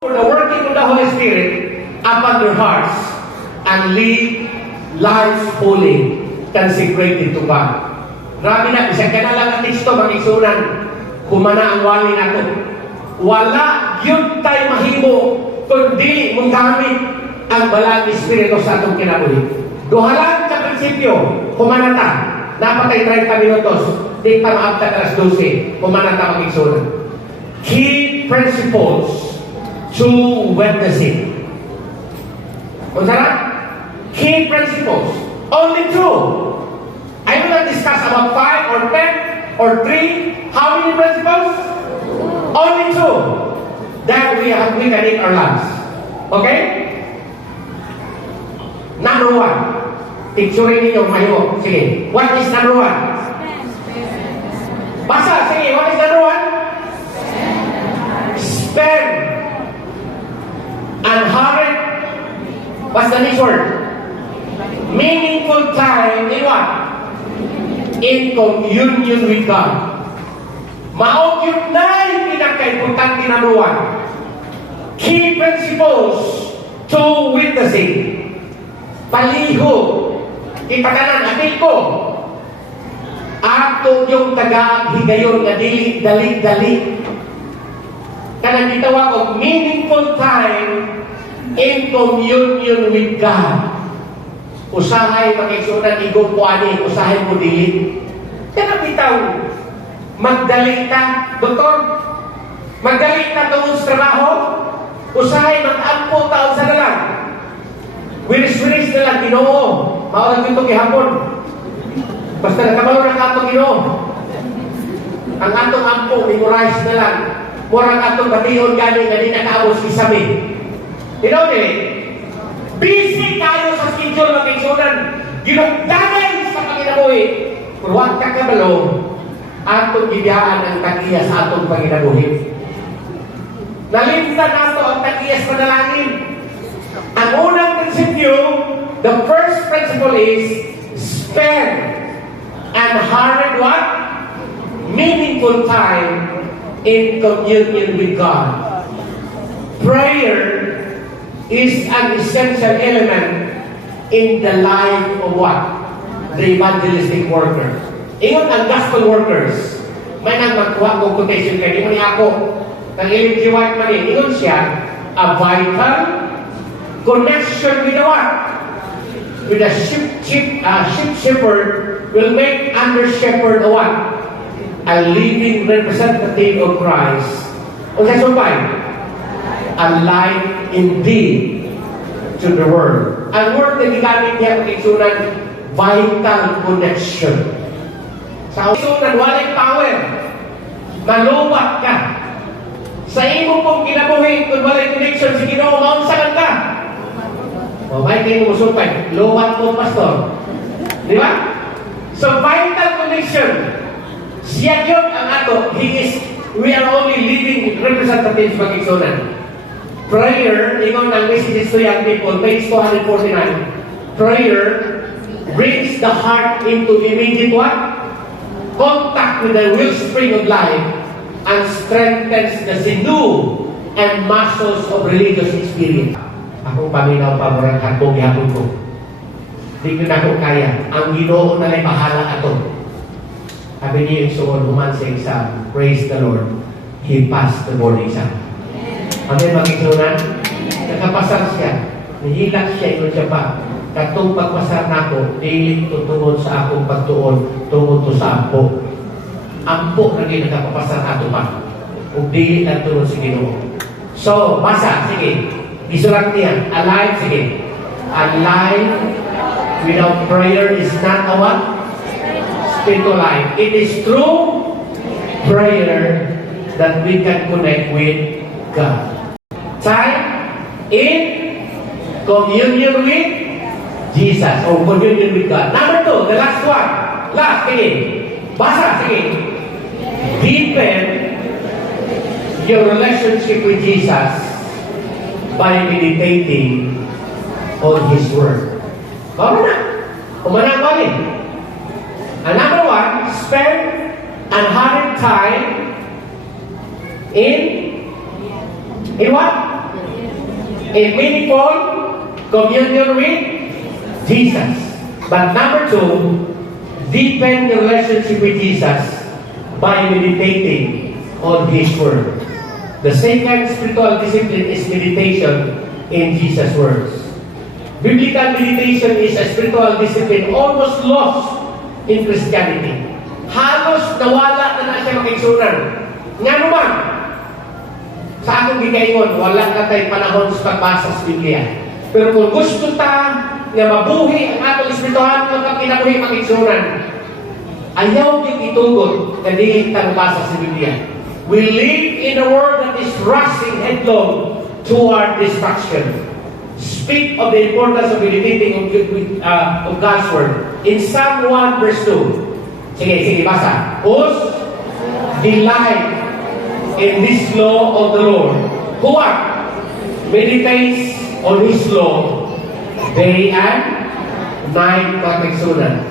For the working of the Holy Spirit upon their hearts and live lives holy, consecrated to God. Grabe na, isang ka na lang ang teksto, mag-isunan, kumana ang wali nato. Wala yun tayo mahimo, kundi mong gamit ang balang Espiritu sa atong kinabuhi. Duhalan sa prinsipyo, kumana ta, napatay 30 minutos, di pa maabta alas 12, kumana ta mag-isunan. Key principles to witnessing. Kung sarap? Key principles. Only two. I will not discuss about 5 or 10 or 3. How many principles? Only two. That we can eat our lunch. Okay? Number 1. Picturein ninyo kayo. Sige. What is number 1? Basa. Sige. What is number 1? Spend. And hurry. What's the next word? Meaningful time in what? In communion with God. Maogyot na yung pinaka-importante na number 1. Key principles to witnessing. Paliho. Ipakanan, atin ko. Ato yung taga-higayon na dali-dali. Kanang gitawag og meaningful time in communion with God. Usahay makiksunan igong po ani, usahay mo dili. Kanang bitaw, magdali ta, doktor, magdali ta tungod sa trabaho, usahay mag-ampo taon sa dalang. Wiris-wiris na lang, Ginoo. Maurag ito kihapon. Basta nakabalo na ka ito, Ginoo. Ang atong ampo, memorize na lang. Murang atong batiyon gani nga di nakaabot sa isabi. Busy kayo sa schedule ng pingsunan. Ginugdanay sa panginabuhi. Kung huwag ka kabalo, atong gibiyaan ang takiya sa atong panginabuhi. Nalimtan nato ang takiya sa panalangin. Ang unang prinsipyo, the first principle is spend and hard what? Meaningful time in communion with God. Prayer is an essential element in the life of what? The evangelistic worker. Ingon ang gospel workers. May nang magkuha kong quotation kayo. Ingon niya ako. Nang Ellen G. White man eh. Ingon siya, a vital connection with the what? With a sheep shepherd will make under shepherd a what? A living representative of Christ. O sa sumpay, a light indeed to the world. Ang word na ginamit niya kung isunan, vital connection. Sa isunan, walang power. Maluwat ka. Sa imo pong kinabuhi, kung walang connection, sige no, maunsakan ka. O, may kayo mo sumpay, luwat mo, pastor. Di ba? So, vital connection. Siya yun ang ato. We are only living representatives mag-isunan. Prayer, ingon ang messages to young people, page 249. Prayer brings the heart into immediate what? Contact with the wellspring of life and strengthens the sinew and muscles of religious experience. Akong paminaw pa mo rin hatong ihapon ko. Di ko na ko kaya. Ang Ginoo na lang bahala ato. Sabi niya yung sumon, human sa exam. Praise the Lord. He passed the board exam. Amen, mag-isunan. Nakapasar siya. Nihilak siya, ito siya pa. Katong pagpasar na ako, dilit tutungod sa akong pagtuon, tungod to sa ampo. Ampo na din nakapapasar ato pa. Kung dilit ang tunod sa Ginoo. So, basa, sige. Isulat niya. Alive, sige. Alive without prayer is not a what? Spiritual life. It is through prayer that we can connect with God. Time in communion with Jesus or communion with God. Number 2, the last one. Last, sige. Basa, sige. Deepen your relationship with Jesus by meditating on His Word. Kamo na. Kumana ko rin. And number 1, spend unhurried time in what? A meaningful communion with Jesus. But number two, deepen your relationship with Jesus by meditating on His Word. The second spiritual discipline is meditation in Jesus' words. Biblical meditation is a spiritual discipline almost lost in Christianity. Halos nawala na siya makiksunan. Nga naman, sa akong gikaingon, wala na tayong panahon sa pagbasa sa Biblia. Pero kung gusto ta nga mabuhi ang atong espirituhan ng kinabuhi makiksunan, ayaw yung itugod na di ta mabasa sa Biblia. We live in a world that is rushing headlong toward destruction. Speak of the importance of meditating of God's Word. In Psalm 1 verse 2. Sige, basa. Whose delight in this law of the Lord, who meditates on His law day and night, pagkiksunan.